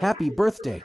Happy birthday.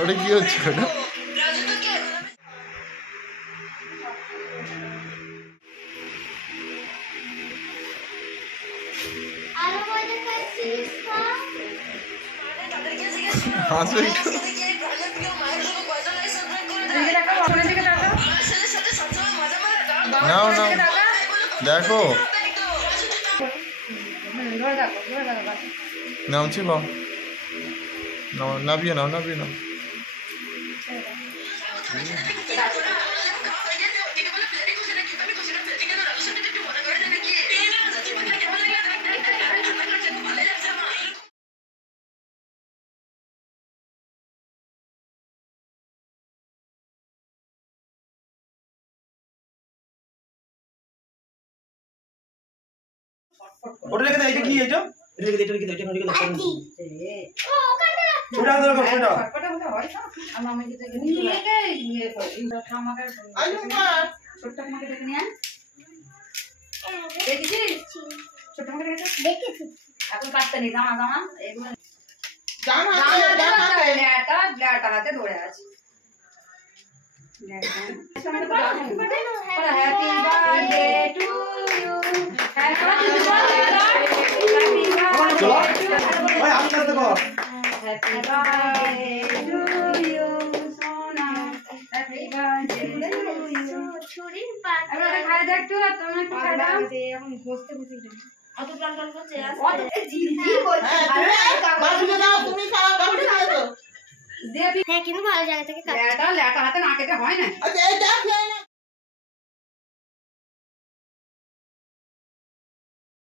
ওটা কি হচ্ছে ওটা? নাও নাও দেখো নামছি নাও নাবিয়ে নাও নাবিয়ে নাও ওটা রেখে দে, এটা কি এটা? এটা রেখে দে, এটা রেখে দে, এটা রেখে দে। ও ওখানে ছোটা ধরে কর ছোটা। ফটফট মতো হয় না। আর মামা কি দেখে নিয়ে গে নিয়ে কর। ইন্দা খামাকে ছোটটা মাকে দেখে নিয়ে আয়। দেখেছিস? ছোটটা মাকে দেখেছিস? এখন কাটতে নি দাঁড়া দাঁড়া এগুলো জানা আছে লেটা হাতে ধরে আছে। Happy birthday to you. Happy birthday to you, Sona. Happy birthday to you. ছুরির পাতা আমরা খাই দেখ তো তোমরা কি খাই দাও এখন বসতে বসে অত প্লান প্লান করছে অত জিজি করছে বাজুকে দাও তুমি খাও বাজুকে দাও দেবি হ্যাঁ কিন্তু ভালো জায়গা থেকে কাট লেটা হাতে না কেটে হয় না আচ্ছা এটা